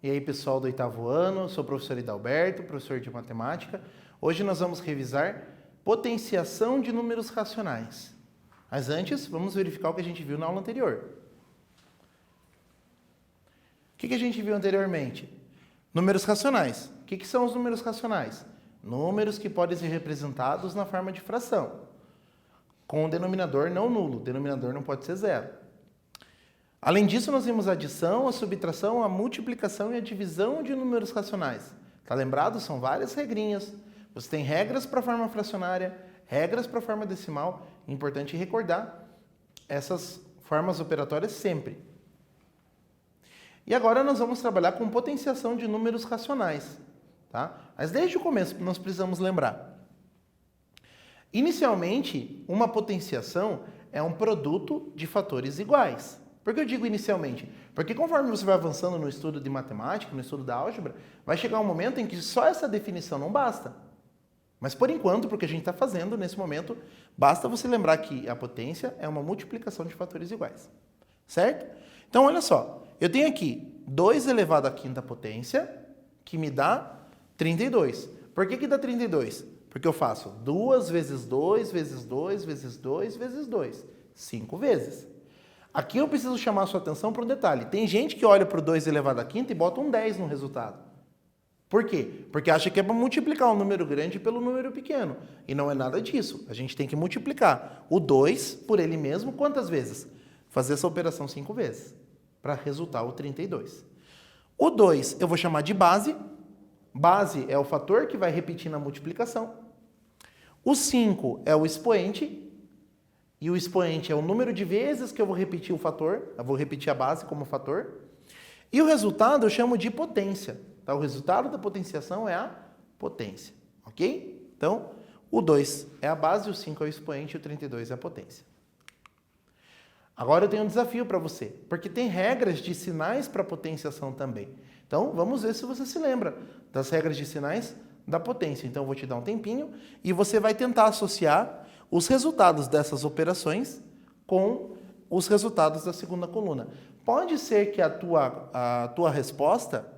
E aí, pessoal do oitavo ano, sou o professor Hidalberto, professor de matemática. Hoje nós vamos revisar potenciação de números racionais. Mas antes, vamos verificar o que a gente viu na aula anterior. O que a gente viu anteriormente? Números racionais. O que são os números racionais? Números que podem ser representados na forma de fração, com o denominador não nulo. O denominador não pode ser zero. Além disso, nós vimos a adição, a subtração, a multiplicação e a divisão de números racionais. Tá lembrado? São várias regrinhas. Você tem regras para a forma fracionária, regras para a forma decimal. É importante recordar essas formas operatórias sempre. E agora nós vamos trabalhar com potenciação de números racionais. Tá? Mas desde o começo nós precisamos lembrar. Inicialmente, uma potenciação é um produto de fatores iguais. Por que eu digo inicialmente? Porque conforme você vai avançando no estudo de matemática, no estudo da álgebra, vai chegar um momento em que só essa definição não basta. Mas por enquanto, porque a gente está fazendo nesse momento, basta você lembrar que a potência é uma multiplicação de fatores iguais. Certo? Então, olha só. Eu tenho aqui 2 elevado à quinta potência, que me dá 32. Por que dá 32? Porque eu faço 2 vezes 2, vezes 2, vezes 2, vezes 2. 5 vezes. Aqui eu preciso chamar a sua atenção para um detalhe. Tem gente que olha para o 2 elevado à quinta e bota um 10 no resultado. Por quê? Porque acha que é para multiplicar um número grande pelo número pequeno. E não é nada disso. A gente tem que multiplicar o 2 por ele mesmo quantas vezes? Fazer essa operação 5 vezes, para resultar o 32. O 2 eu vou chamar de base. Base é o fator que vai repetir na multiplicação. O 5 é o expoente. E o expoente é o número de vezes que eu vou repetir o fator. Eu vou repetir a base como fator. E o resultado eu chamo de potência. Tá? O resultado da potenciação é a potência. Ok? Então, o 2 é a base, o 5 é o expoente e o 32 é a potência. Agora eu tenho um desafio para você, porque tem regras de sinais para potenciação também. Então, vamos ver se você se lembra das regras de sinais da potência. Então, eu vou te dar um tempinho e você vai tentar associar os resultados dessas operações com os resultados da segunda coluna. Pode ser que a tua resposta,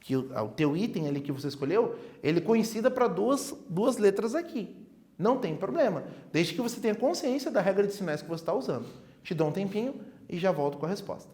que o teu item ali que você escolheu, ele coincida para duas letras aqui. Não tem problema, desde que você tenha consciência da regra de sinais que você está usando. Te dou um tempinho e já volto com a resposta.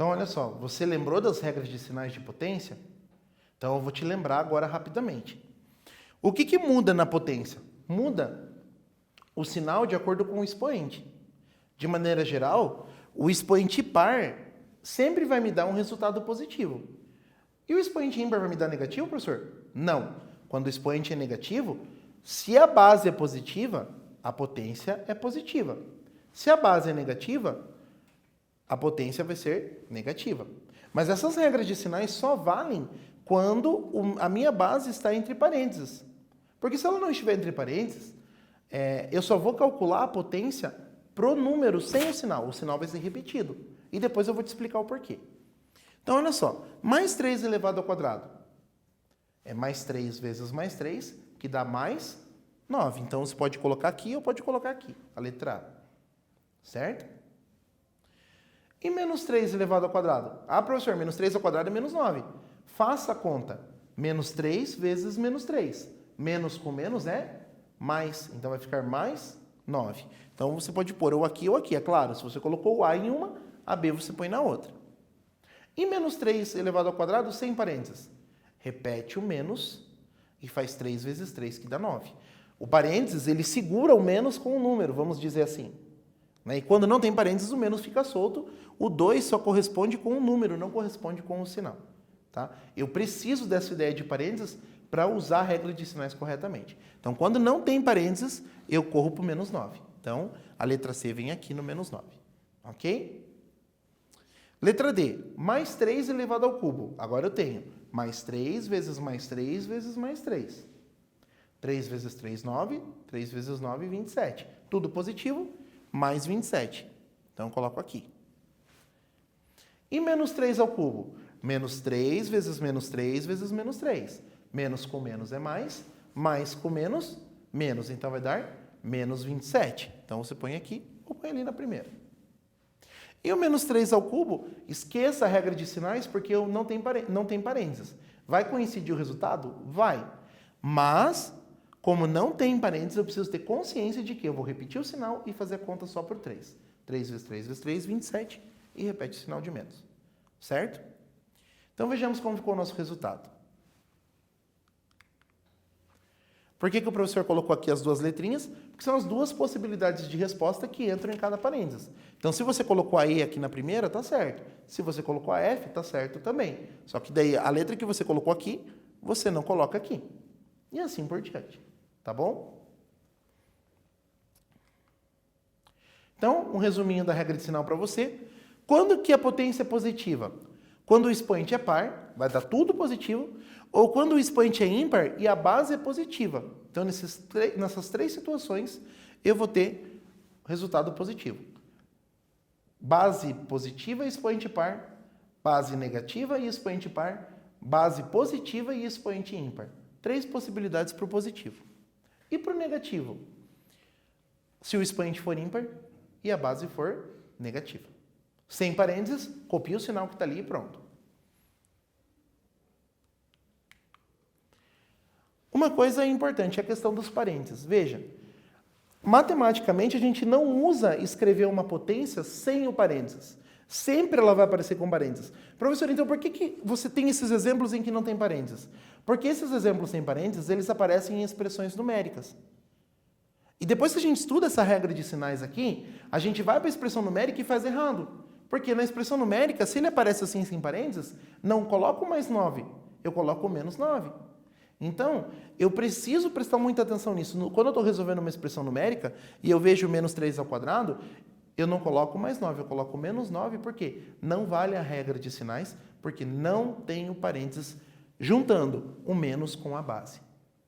Então, olha só, você lembrou das regras de sinais de potência? Então, eu vou te lembrar agora rapidamente. O que muda na potência? Muda o sinal de acordo com o expoente. De maneira geral, o expoente par sempre vai me dar um resultado positivo. E o expoente ímpar vai me dar negativo, professor? Não. Quando o expoente é negativo, se a base é positiva, a potência é positiva. Se a base é negativa, a potência vai ser negativa. Mas essas regras de sinais só valem quando a minha base está entre parênteses. Porque se ela não estiver entre parênteses, eu só vou calcular a potência pro número sem o sinal vai ser repetido. E depois eu vou te explicar o porquê. Então, olha só, mais 3 elevado ao quadrado é mais 3 vezes mais 3, que dá mais 9. Então, você pode colocar aqui ou pode colocar aqui, a letra A. Certo? E menos 3 elevado ao quadrado? Ah, professor, menos 3 ao quadrado é menos 9. Faça a conta. Menos 3 vezes menos 3. Menos com menos é mais. Então, vai ficar mais 9. Então, você pode pôr ou aqui ou aqui. É claro, se você colocou o A em uma, a B você põe na outra. E menos 3 elevado ao quadrado sem parênteses? Repete o menos e faz 3 vezes 3, que dá 9. O parênteses, ele segura o menos com o número, vamos dizer assim. E quando não tem parênteses, o menos fica solto. O 2 só corresponde com o número, não corresponde com o sinal. Tá? Eu preciso dessa ideia de parênteses para usar a regra de sinais corretamente. Então, quando não tem parênteses, eu corro para o menos 9. Então, a letra C vem aqui no menos 9. Ok? Letra D, mais 3 elevado ao cubo. Agora eu tenho mais 3 vezes mais 3 vezes mais 3. 3 vezes 3, 9. 3 vezes 9, 27. Tudo positivo, mais 27. Então, eu coloco aqui. E menos 3 ao cubo? Menos 3 vezes menos 3 vezes menos 3. Menos com menos é mais com menos, menos. Então, vai dar menos 27. Então, você põe aqui ou põe ali na primeira. E o menos 3 ao cubo, esqueça a regra de sinais porque não tem parênteses. Vai coincidir o resultado? Vai. Mas, como não tem parênteses, eu preciso ter consciência de que eu vou repetir o sinal e fazer a conta só por 3. 3 vezes 3 vezes 3, 27. E repete o sinal de menos. Certo? Então, vejamos como ficou o nosso resultado. Por que o professor colocou aqui as duas letrinhas? Porque são as duas possibilidades de resposta que entram em cada parênteses. Então, se você colocou a E aqui na primeira, está certo. Se você colocou a F, está certo também. Só que daí, a letra que você colocou aqui, você não coloca aqui. E assim por diante. Tá bom? Então, um resuminho da regra de sinal para você. Quando que a potência é positiva? Quando o expoente é par, vai dar tudo positivo, ou quando o expoente é ímpar e a base é positiva. Então, nessas três situações, eu vou ter resultado positivo. Base positiva e expoente par, base negativa e expoente par, base positiva e expoente ímpar. 3 possibilidades para o positivo. E para o negativo? Se o expoente for ímpar e a base for negativa. Sem parênteses, copia o sinal que está ali e pronto. Uma coisa importante é a questão dos parênteses. Veja, matematicamente a gente não usa escrever uma potência sem o parênteses. Sempre ela vai aparecer com parênteses. Professor, então por que você tem esses exemplos em que não tem parênteses? Porque esses exemplos sem parênteses, eles aparecem em expressões numéricas. E depois que a gente estuda essa regra de sinais aqui, a gente vai para a expressão numérica e faz errado. Porque na expressão numérica, se ele aparece assim sem parênteses, não coloco mais 9, eu coloco menos 9. Então, eu preciso prestar muita atenção nisso. Quando eu estou resolvendo uma expressão numérica e eu vejo menos 3 ao quadrado, eu não coloco mais 9, eu coloco menos 9, por quê? Não vale a regra de sinais, porque não tenho parênteses juntando o menos com a base.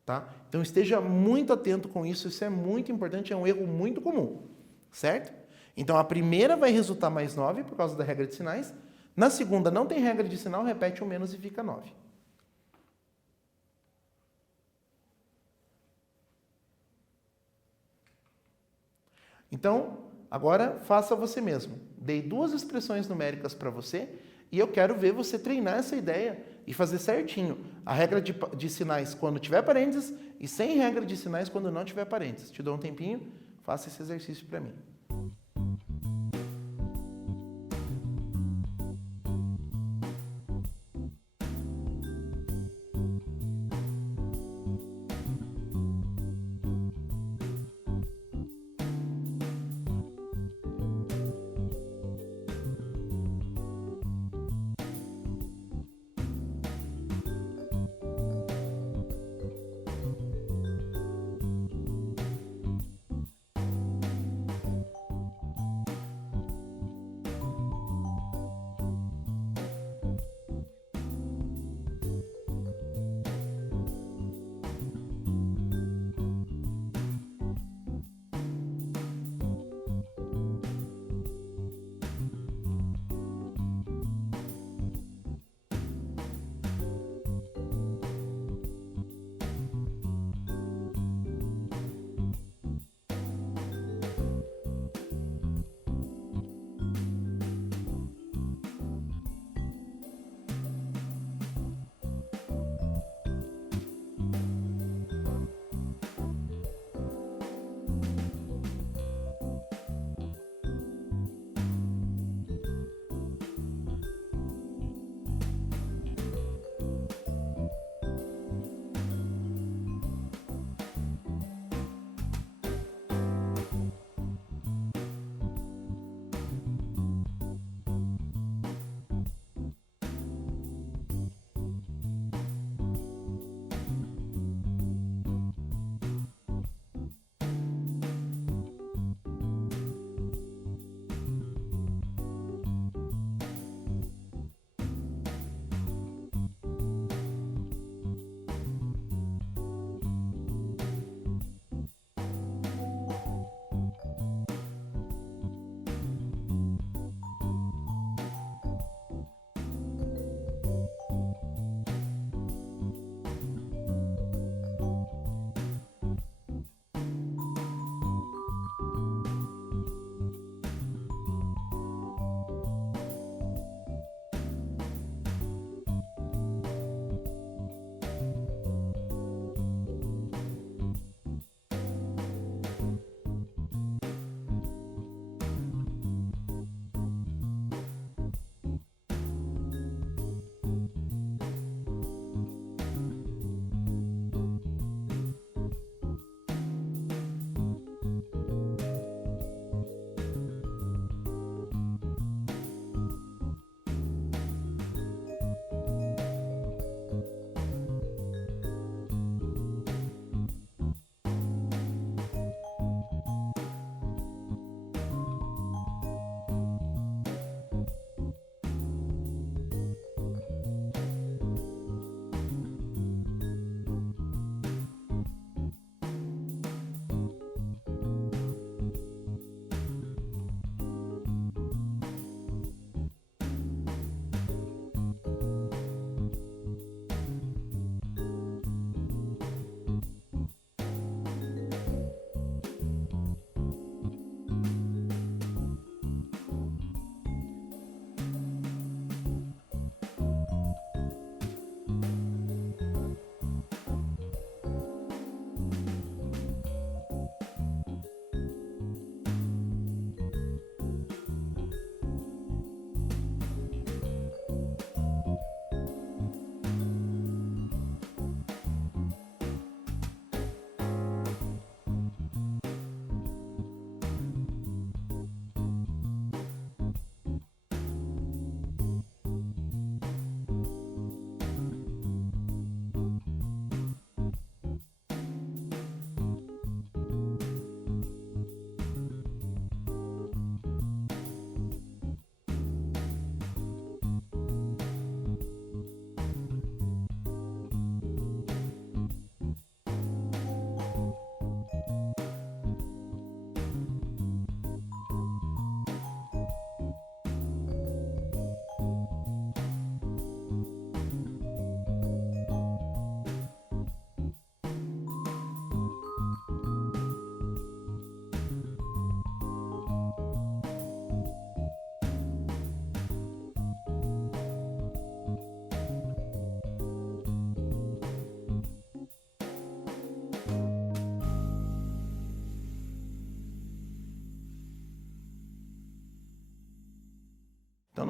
Tá? Então, esteja muito atento com isso, isso é muito importante, é um erro muito comum, certo? Então, a primeira vai resultar mais 9 por causa da regra de sinais. Na segunda, não tem regra de sinal, repete o menos e fica 9. Então, agora faça você mesmo. Dei 2 expressões numéricas para você e eu quero ver você treinar essa ideia e fazer certinho. A regra de sinais quando tiver parênteses e sem regra de sinais quando não tiver parênteses. Te dou um tempinho, faça esse exercício para mim.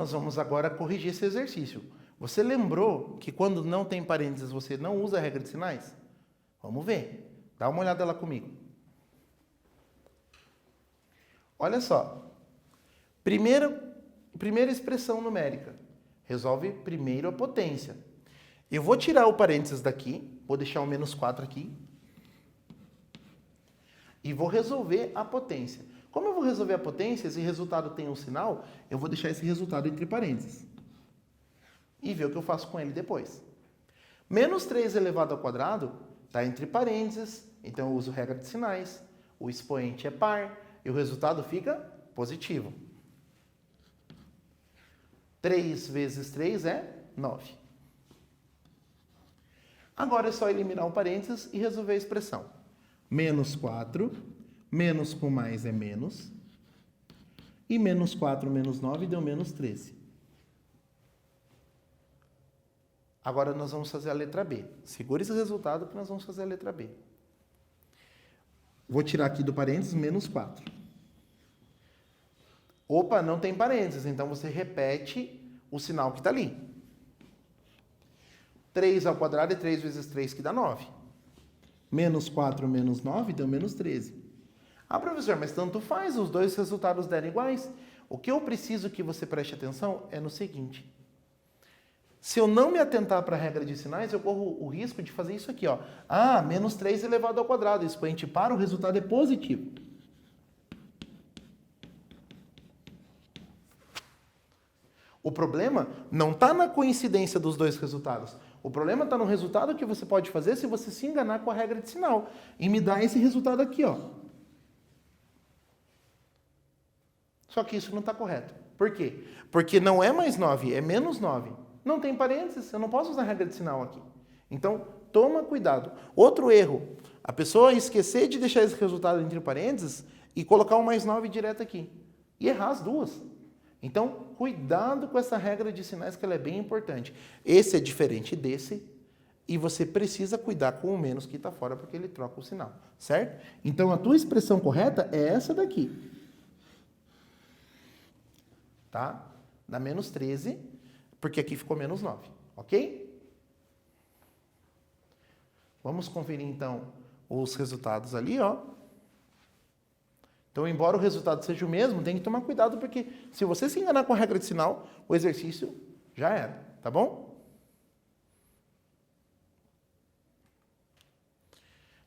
nós vamos agora corrigir esse exercício. Você lembrou que quando não tem parênteses você não usa a regra de sinais? Vamos ver. Dá uma olhada lá comigo. Olha só. Primeira expressão numérica. Resolve primeiro a potência. Eu vou tirar o parênteses daqui. Vou deixar o menos 4 aqui. E vou resolver a potência. Como eu vou resolver a potência, esse resultado tem um sinal, eu vou deixar esse resultado entre parênteses. E ver o que eu faço com ele depois. Menos 3 elevado ao quadrado está entre parênteses, então eu uso regra de sinais. O expoente é par e o resultado fica positivo. 3 vezes 3 é 9. Agora é só eliminar o parênteses e resolver a expressão. Menos 4, menos com mais é menos. E menos 4 menos 9 deu menos 13. Agora nós vamos fazer a letra B. Segura esse resultado que nós vamos fazer a letra B. Vou tirar aqui do parênteses menos 4. Opa, não tem parênteses, então você repete o sinal que está ali. 3 ao quadrado é 3 vezes 3, que dá 9. Menos 4 menos 9 deu menos 13. Ah, professor, mas tanto faz, os dois resultados deram iguais. O que eu preciso que você preste atenção é no seguinte. Se eu não me atentar para a regra de sinais, eu corro o risco de fazer isso aqui, ó. Ah, menos 3 elevado ao quadrado. Expoente par, o resultado é positivo. O problema não está na coincidência dos dois resultados. O problema está no resultado que você pode fazer se você se enganar com a regra de sinal. E me dar esse resultado aqui, ó. Só que isso não está correto. Por quê? Porque não é mais 9, é menos 9. Não tem parênteses, eu não posso usar a regra de sinal aqui. Então, toma cuidado. Outro erro, a pessoa esquecer de deixar esse resultado entre parênteses e colocar o mais 9 direto aqui. E errar as duas. Então, cuidado com essa regra de sinais, que ela é bem importante. Esse é diferente desse, e você precisa cuidar com o menos que está fora, porque ele troca o sinal, certo? Então, a tua expressão correta é essa daqui. Tá? Dá menos 13, porque aqui ficou menos 9, ok? Vamos conferir, então, os resultados ali, ó. Então, embora o resultado seja o mesmo, tem que tomar cuidado, porque se você se enganar com a regra de sinal, o exercício já era, tá bom?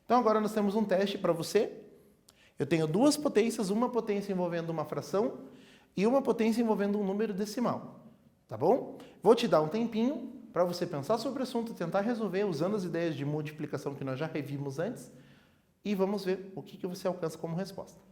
Então, agora nós temos um teste para você. Eu tenho duas potências, uma potência envolvendo uma fração e uma potência envolvendo um número decimal, tá bom? Vou te dar um tempinho para você pensar sobre o assunto, tentar resolver usando as ideias de multiplicação que nós já revimos antes e vamos ver o que você alcança como resposta.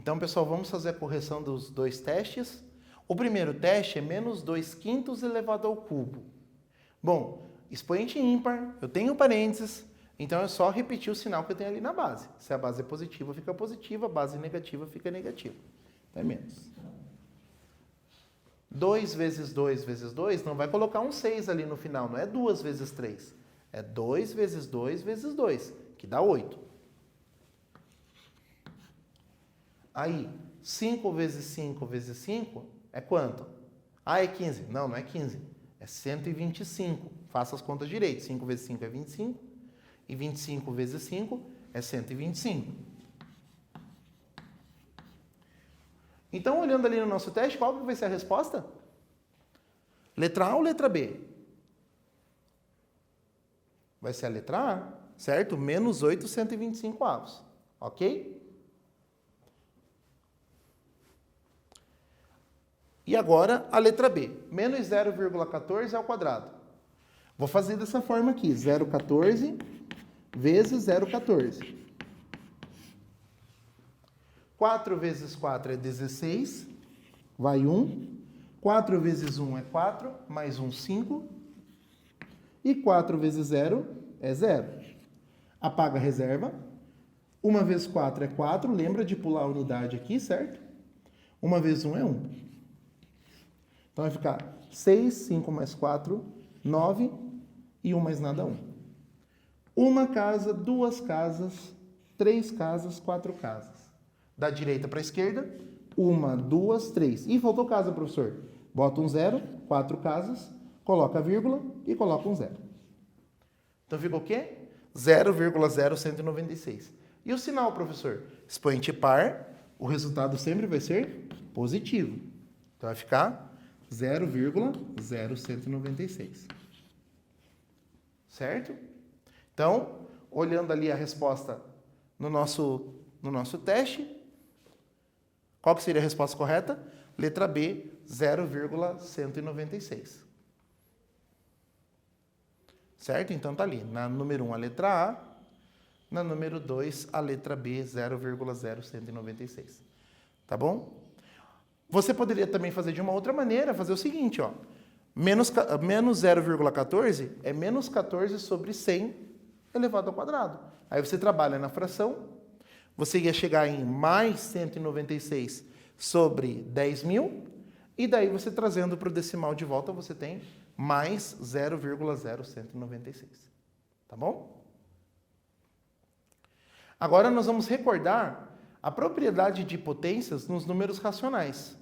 Então, pessoal, vamos fazer a correção dos dois testes. O primeiro teste é menos 2/5 elevado ao cubo. Bom, expoente ímpar, eu tenho parênteses, então é só repetir o sinal que eu tenho ali na base. Se a base é positiva, fica positiva, a base negativa, fica negativa. É menos. 2 vezes 2 vezes 2, não vai colocar um 6 ali no final, não é 2 vezes 3. É 2 vezes 2 vezes 2, que dá 8. Aí, 5 vezes 5 vezes 5 é quanto? Ah, é 15. Não, não é 15. É 125. Faça as contas direito. 5 vezes 5 é 25. E 25 vezes 5 é 125. Então, olhando ali no nosso teste, qual que vai ser a resposta? Letra A ou letra B? Vai ser a letra A, certo? Menos 8 125avos. Ok? E agora a letra B. Menos 0,14 ao quadrado. Vou fazer dessa forma aqui. 0,14 vezes 0,14. 4 vezes 4 é 16. Vai 1. 4 vezes 1 é 4. Mais 1, 5. E 4 vezes 0 é 0. Apaga a reserva. 1 vezes 4 é 4. Lembra de pular a unidade aqui, certo? 1 vezes 1 é 1. Então vai ficar 6, 5 mais 4, 9 e 1 mais nada, 1. Uma casa, duas casas, 3 casas, 4 casas. Da direita para a esquerda, 1, 2, 3. Ih, faltou casa, professor. Bota um 0, 4 casas, coloca a vírgula e coloca um 0. Então fica o quê? 0,0196. E o sinal, professor? Expoente par, o resultado sempre vai ser positivo. Então vai ficar 0,0196. Certo? Então, olhando ali a resposta no nosso teste, qual que seria a resposta correta? Letra B, 0,196. Certo? Então tá ali. Na número 1, a letra A. Na número 2, a letra B, 0,0196. Tá bom? Você poderia também fazer de uma outra maneira, fazer o seguinte, ó. Menos 0,14 é menos 14 sobre 100 elevado ao quadrado. Aí você trabalha na fração, você ia chegar em mais 196 sobre 10.000, e daí você trazendo para o decimal de volta, você tem mais 0,0196. Tá bom? Agora nós vamos recordar a propriedade de potências nos números racionais.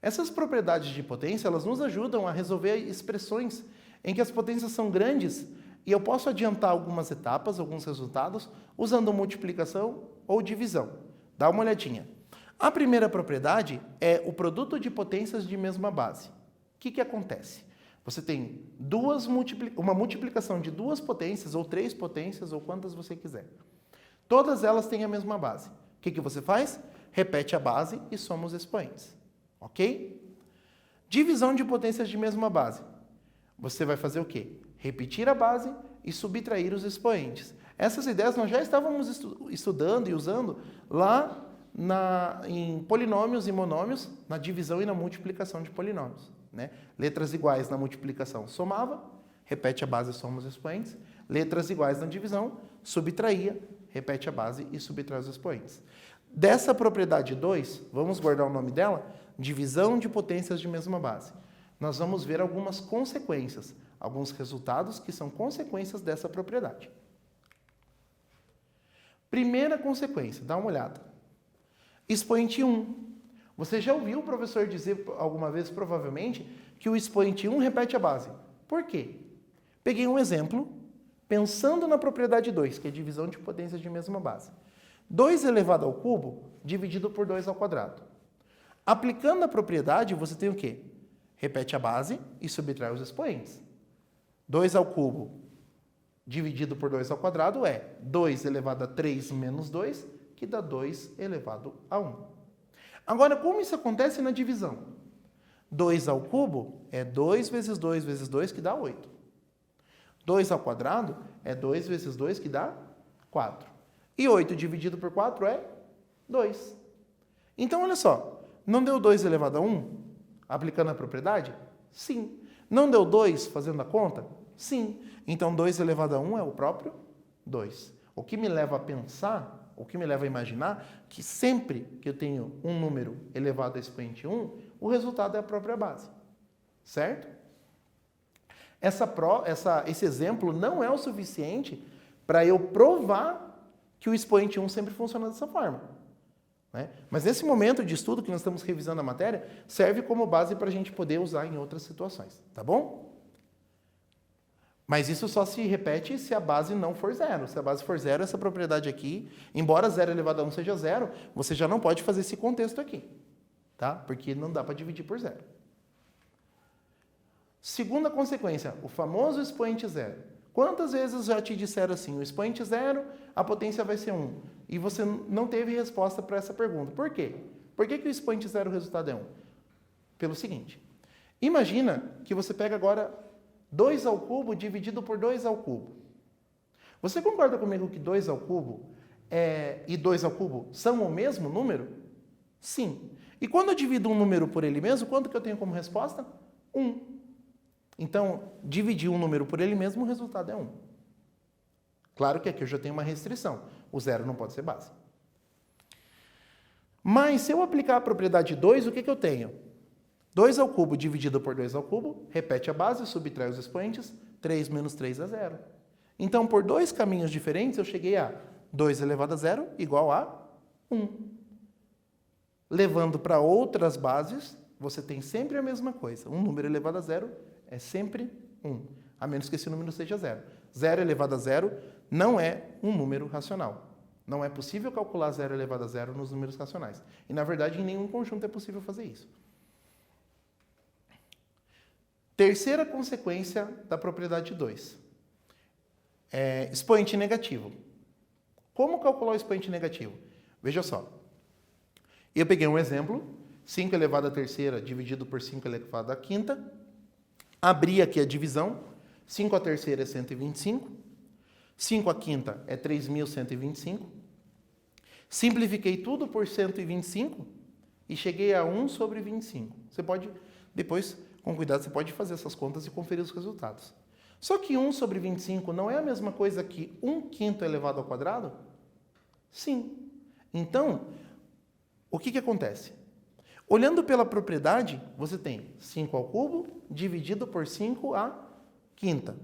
Essas propriedades de potência, elas nos ajudam a resolver expressões em que as potências são grandes e eu posso adiantar algumas etapas, alguns resultados, usando multiplicação ou divisão. Dá uma olhadinha. A primeira propriedade é o produto de potências de mesma base. O que acontece? Você tem uma multiplicação de duas potências, ou 3 potências, ou quantas você quiser. Todas elas têm a mesma base. O que você faz? Repete a base e soma os expoentes. Ok? Divisão de potências de mesma base. Você vai fazer o quê? Repetir a base e subtrair os expoentes. Essas ideias nós já estávamos estudando e usando lá em polinômios e monômios, na divisão e na multiplicação de polinômios. Né? Letras iguais na multiplicação, somava, repete a base e soma os expoentes. Letras iguais na divisão, subtraía, repete a base e subtrai os expoentes. Dessa propriedade 2, vamos guardar o nome dela, divisão de potências de mesma base. Nós vamos ver algumas consequências, alguns resultados que são consequências dessa propriedade. Primeira consequência, dá uma olhada. Expoente 1. Você já ouviu o professor dizer alguma vez, provavelmente, que o expoente 1 repete a base. Por quê? Peguei um exemplo, pensando na propriedade 2, que é divisão de potências de mesma base. 2 elevado ao cubo, dividido por 2 ao quadrado. Aplicando a propriedade, você tem o quê? Repete a base e subtrai os expoentes. 2 ao cubo dividido por 2 ao quadrado é 2 elevado a 3 menos 2, que dá 2 elevado a 1. Agora, como isso acontece na divisão? 2 ao cubo é 2 vezes 2 vezes 2, que dá 8. 2 ao quadrado é 2 vezes 2, que dá 4. E 8 dividido por 4 é 2. Então, olha só, não deu 2 elevado a 1, aplicando a propriedade? Sim. Não deu 2 fazendo a conta? Sim. Então, 2 elevado a 1 é o próprio 2. O que me leva a pensar, o que me leva a imaginar, que sempre que eu tenho um número elevado a expoente 1, o resultado é a própria base. Certo? Esse exemplo não é o suficiente para eu provar que o expoente 1 sempre funciona dessa forma. Né? Mas nesse momento de estudo que nós estamos revisando a matéria, serve como base para a gente poder usar em outras situações. Tá bom? Mas isso só se repete se a base não for zero. Se a base for zero, essa propriedade aqui, embora 0 elevado a 1 seja zero, você já não pode fazer esse contexto aqui. Tá? Porque não dá para dividir por zero. Segunda consequência, o famoso expoente zero. Quantas vezes já te disseram assim, o expoente zero, a potência vai ser 1? E você não teve resposta para essa pergunta. Por quê? Por que o expoente zero o resultado é 1? Pelo seguinte, imagina que você pega agora 2 ao cubo dividido por 2 ao cubo. Você concorda comigo que 2 ao cubo e 2 ao cubo são o mesmo número? Sim. E quando eu divido um número por ele mesmo, quanto que eu tenho como resposta? 1. Então, dividir um número por ele mesmo, o resultado é 1. Claro que aqui eu já tenho uma restrição. O zero não pode ser base. Mas, se eu aplicar a propriedade 2, o que eu tenho? 2 ao cubo dividido por 2 ao cubo, repete a base, subtrai os expoentes, 3 menos 3 é 0. Então, por 2 caminhos diferentes, eu cheguei a 2 elevado a 0 igual a 1. Levando para outras bases, você tem sempre a mesma coisa. Um número elevado a 0 é sempre 1, a menos que esse número seja 0. 0 elevado a 0 não é um número racional. Não é possível calcular 0 elevado a 0 nos números racionais. E, na verdade, em nenhum conjunto é possível fazer isso. Terceira consequência da propriedade 2. Expoente negativo. Como calcular o expoente negativo? Veja só. Eu peguei um exemplo, 5 elevado à terceira dividido por 5 elevado à quinta. Abri aqui a divisão, 5 à terceira é 125, 5 à quinta é 3.125. Simplifiquei tudo por 125 e cheguei a 1 sobre 25. Você pode, depois, com cuidado, você pode fazer essas contas e conferir os resultados. Só que 1 sobre 25 não é a mesma coisa que 1/5 elevado ao quadrado? Sim. Então, o que acontece? Olhando pela propriedade, você tem 5 ao cubo dividido por 5 à quinta.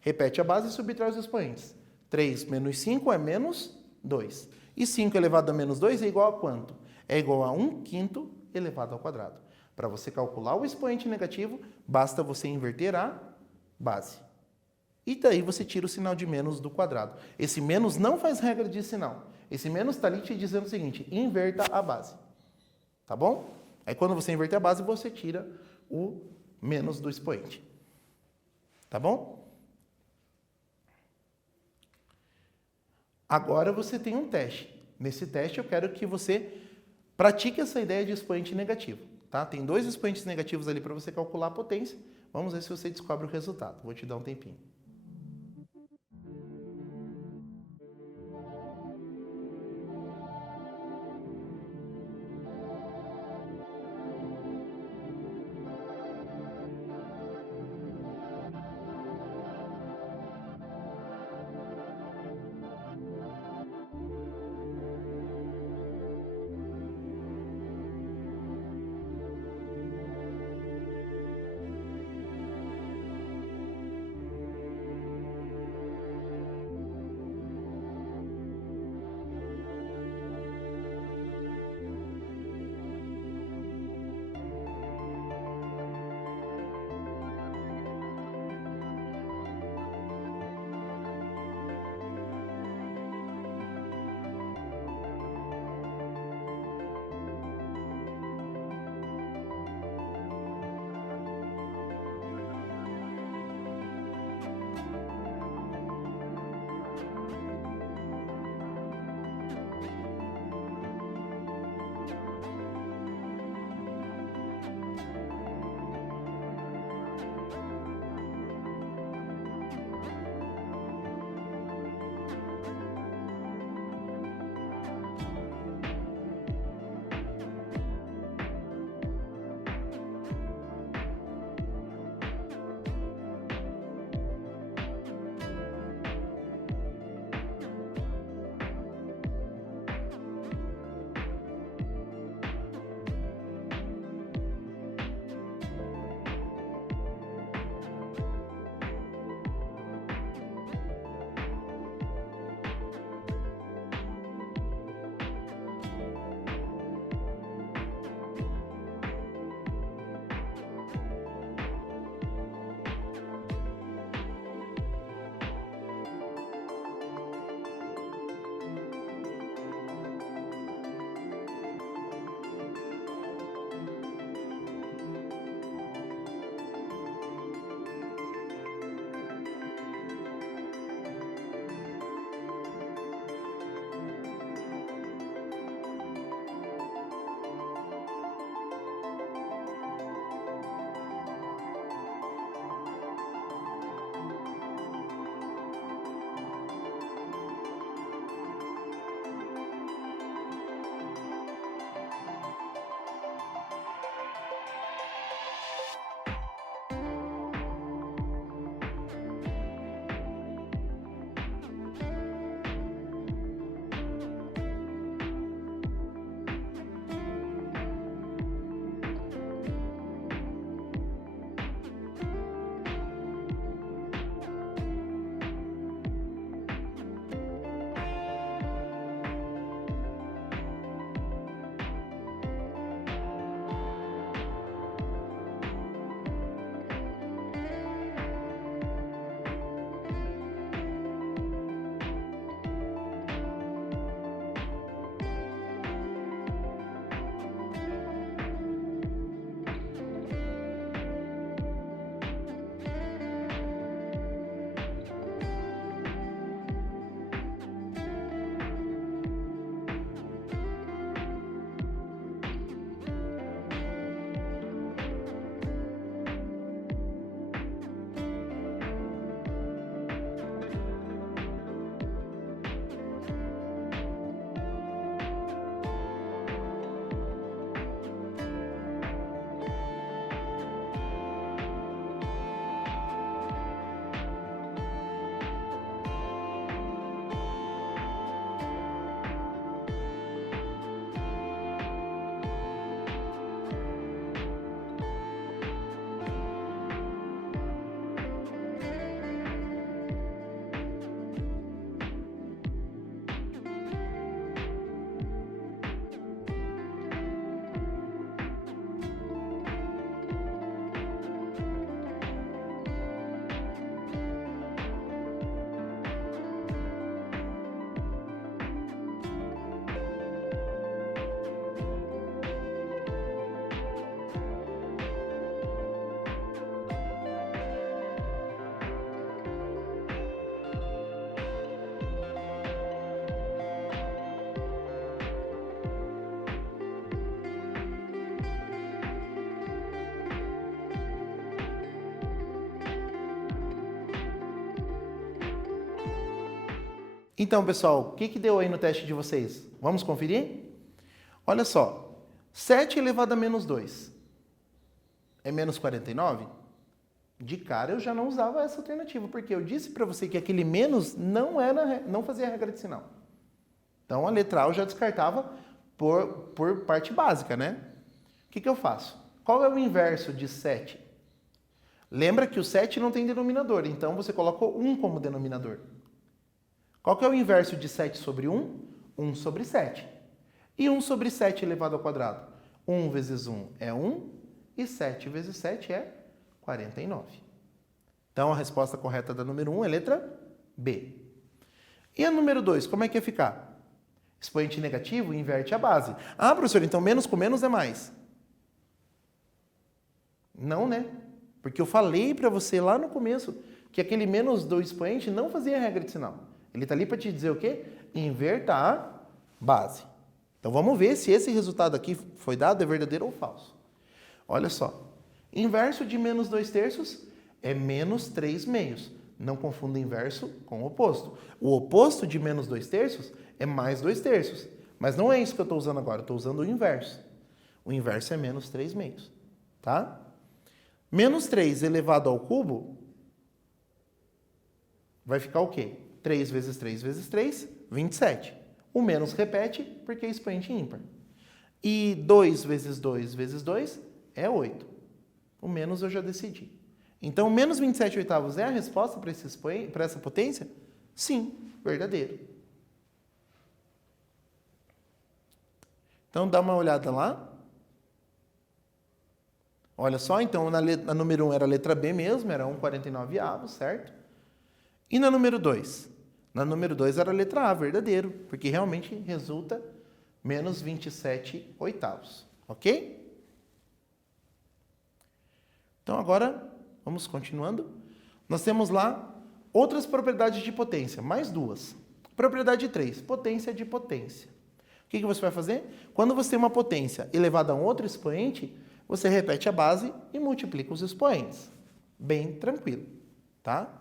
Repete a base e subtrai os expoentes. 3 menos 5 é menos 2. E 5 elevado a menos 2 é igual a quanto? É igual a 1/5 elevado ao quadrado. Para você calcular o expoente negativo, basta você inverter a base. E daí você tira o sinal de menos do quadrado. Esse menos não faz regra de sinal. Esse menos está ali te dizendo o seguinte, inverta a base. Tá bom? Aí quando você inverter a base, você tira o menos do expoente. Tá bom? Agora você tem um teste. Nesse teste eu quero que você pratique essa ideia de expoente negativo. Tá? Tem 2 expoentes negativos ali para você calcular a potência. Vamos ver se você descobre o resultado. Vou te dar um tempinho. Então, pessoal, o que deu aí no teste de vocês? Vamos conferir? Olha só, 7 elevado a menos 2 é menos 49? De cara eu já não usava essa alternativa, porque eu disse para você que aquele menos não fazia regra de sinal. Então a letra A eu já descartava por parte básica, né? O que eu faço? Qual é o inverso de 7? Lembra que o 7 não tem denominador, então você coloca 1 como denominador. Qual que é o inverso de 7 sobre 1? 1 sobre 7. E 1 sobre 7 elevado ao quadrado? 1 vezes 1 é 1 e 7 vezes 7 é 49. Então a resposta correta da número 1 é letra B. E a número 2, como é que ia ficar? Expoente negativo inverte a base. Ah, professor, então menos com menos é mais. Não, né? Porque eu falei para você lá no começo que aquele menos do expoente não fazia regra de sinal. Ele está ali para te dizer o quê? Inverta a base. Então vamos ver se esse resultado aqui foi dado, é verdadeiro ou falso. Olha só. Inverso de menos 2/3 é menos 3/2. Não confunda inverso com oposto. O oposto de menos 2/3 é mais 2/3. Mas não é isso que eu estou usando agora, eu estou usando o inverso. O inverso é menos 3/2. Tá? Menos 3 elevado ao cubo vai ficar o quê? 3 vezes 3 vezes 3, 27. O menos repete porque é expoente ímpar. E 2 vezes 2 vezes 2 é 8. O menos eu já decidi. Então, menos 27/8 é a resposta para essa potência? Sim, verdadeiro. Então, dá uma olhada lá. Olha só, então, na número 1 era a letra B mesmo, era 1/49, certo? E na número 2? Na número 2 era a letra A, verdadeiro, porque realmente resulta menos 27/8, ok? Então, agora, vamos continuando. Nós temos lá outras propriedades de potência, mais duas. Propriedade 3, potência de potência. O que você vai fazer? Quando você tem uma potência elevada a um outro expoente, você repete a base e multiplica os expoentes. Bem tranquilo, tá?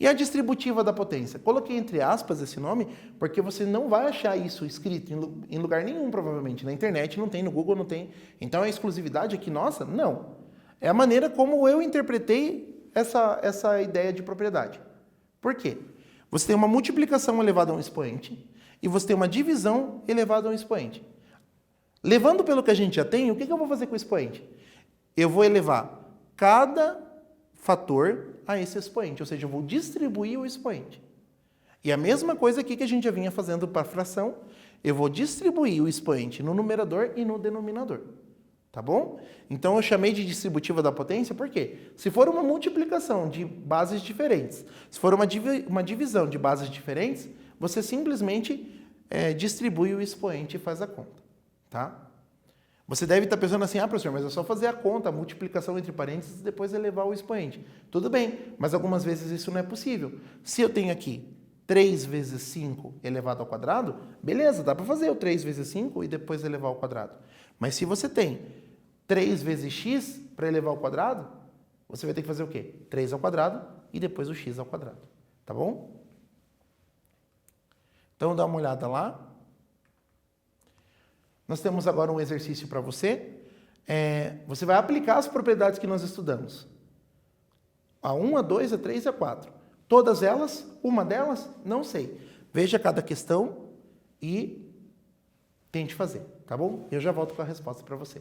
E a distributiva da potência? Coloquei entre aspas esse nome porque você não vai achar isso escrito em lugar nenhum, provavelmente. Na internet não tem, no Google não tem. Então, a exclusividade aqui nossa? Não. É a maneira como eu interpretei essa ideia de propriedade. Por quê? Você tem uma multiplicação elevada a um expoente e você tem uma divisão elevada a um expoente. Levando pelo que a gente já tem, o que eu vou fazer com o expoente? Eu vou elevar cada fator a esse expoente, ou seja, eu vou distribuir o expoente. E a mesma coisa aqui que a gente já vinha fazendo para a fração, eu vou distribuir o expoente no numerador e no denominador. Tá bom? Então eu chamei de distributiva da potência, por quê? Se for uma multiplicação de bases diferentes, se for uma divisão de bases diferentes, você simplesmente distribui o expoente e faz a conta. Tá? Você deve estar pensando assim, professor, mas é só fazer a conta, a multiplicação entre parênteses e depois elevar o expoente. Tudo bem, mas algumas vezes isso não é possível. Se eu tenho aqui 3 vezes 5 elevado ao quadrado, beleza, dá para fazer o 3 vezes 5 e depois elevar ao quadrado. Mas se você tem 3 vezes x para elevar ao quadrado, você vai ter que fazer o quê? 3 ao quadrado e depois o x ao quadrado. Tá bom? Então, dá uma olhada lá. Nós temos agora um exercício para você. Você vai aplicar as propriedades que nós estudamos. A 1, a 2, a 3 e a 4. Todas elas? Uma delas? Não sei. Veja cada questão e tente fazer, tá bom? Eu já volto com a resposta para você.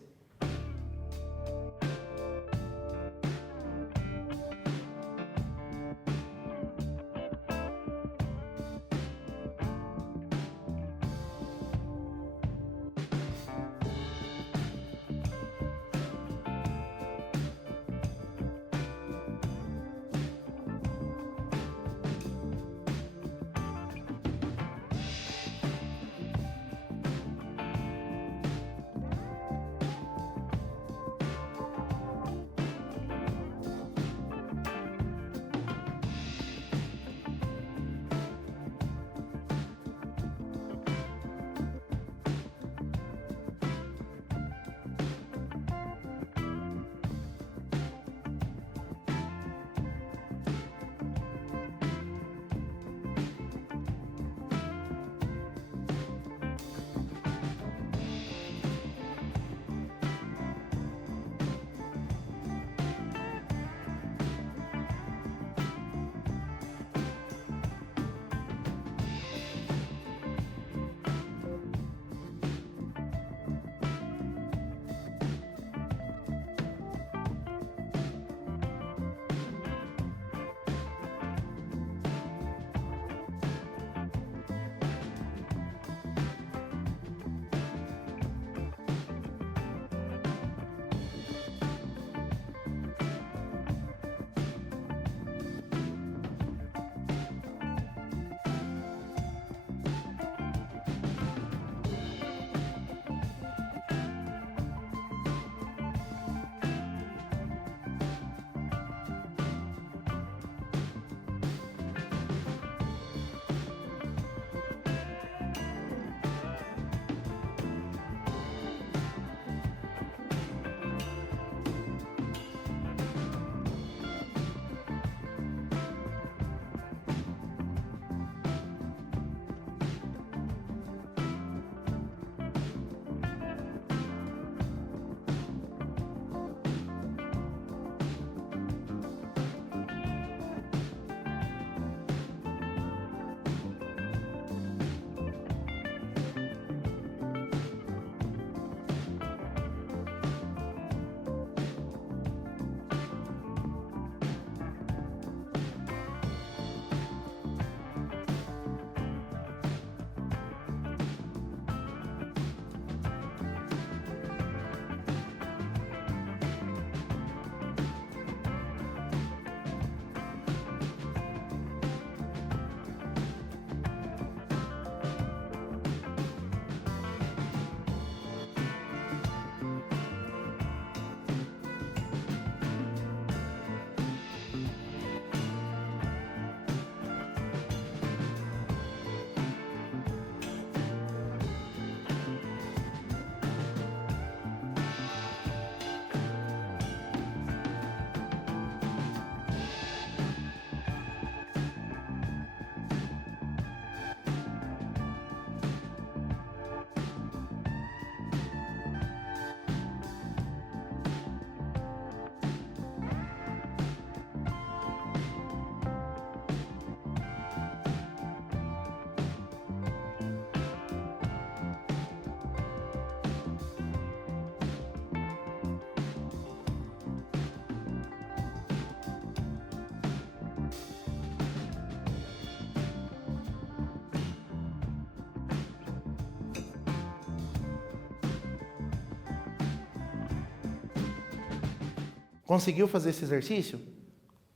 Conseguiu fazer esse exercício?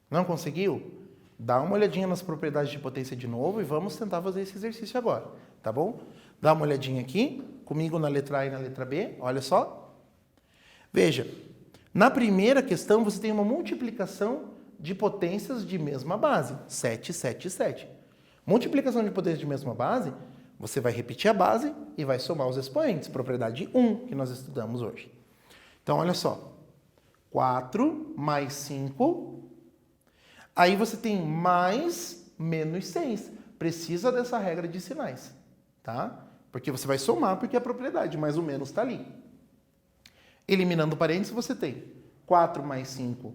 Não conseguiu? Dá uma olhadinha nas propriedades de potência de novo e vamos tentar fazer esse exercício agora, tá bom? Dá uma olhadinha aqui, comigo na letra A e na letra B, olha só. Veja, na primeira questão você tem uma multiplicação de potências de mesma base, 7, 7 e 7. Multiplicação de potências de mesma base, você vai repetir a base e vai somar os expoentes, propriedade 1, que nós estudamos hoje. Então, olha só, 4 mais 5, aí você tem mais menos 6. Precisa dessa regra de sinais, tá? Porque você vai somar porque é a propriedade, mas o menos está ali. Eliminando parênteses, você tem 4 mais 5,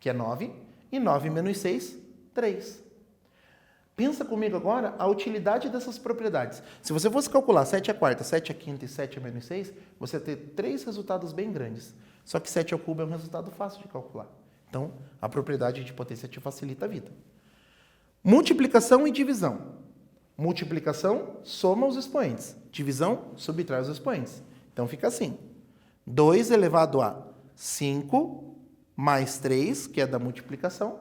que é 9, e 9 menos 6, 3. Pensa comigo agora a utilidade dessas propriedades. Se você fosse calcular 7 à quarta, 7 à quinta e 7 a menos 6, você ia ter 3 resultados bem grandes. Só que 7 ao cubo é um resultado fácil de calcular. Então, a propriedade de potência te facilita a vida. Multiplicação e divisão. Multiplicação soma os expoentes. Divisão subtrai os expoentes. Então, fica assim. 2 elevado a 5 mais 3, que é da multiplicação,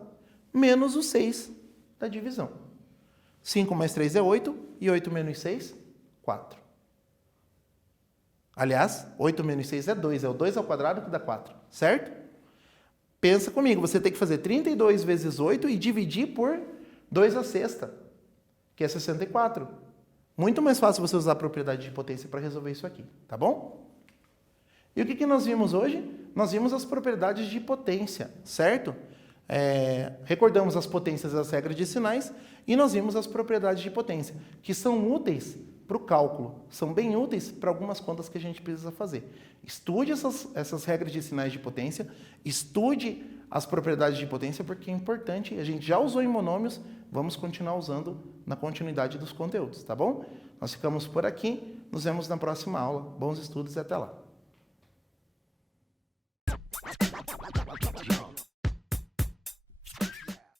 menos o 6 da divisão. 5 mais 3 é 8, e 8 menos 6, 4. Aliás, 8 menos 6 é 2, é o 2 ao quadrado que dá 4, certo? Pensa comigo, você tem que fazer 32 vezes 8 e dividir por 2 à sexta, que é 64. Muito mais fácil você usar a propriedade de potência para resolver isso aqui, tá bom? E o que nós vimos hoje? Nós vimos as propriedades de potência, certo? Recordamos as potências das regras de sinais e nós vimos as propriedades de potência, que são úteis para o cálculo, são bem úteis para algumas contas que a gente precisa fazer. Estude essas regras de sinais de potência, estude as propriedades de potência, porque é importante, a gente já usou em monômios, vamos continuar usando na continuidade dos conteúdos, tá bom? Nós ficamos por aqui, nos vemos na próxima aula. Bons estudos e até lá!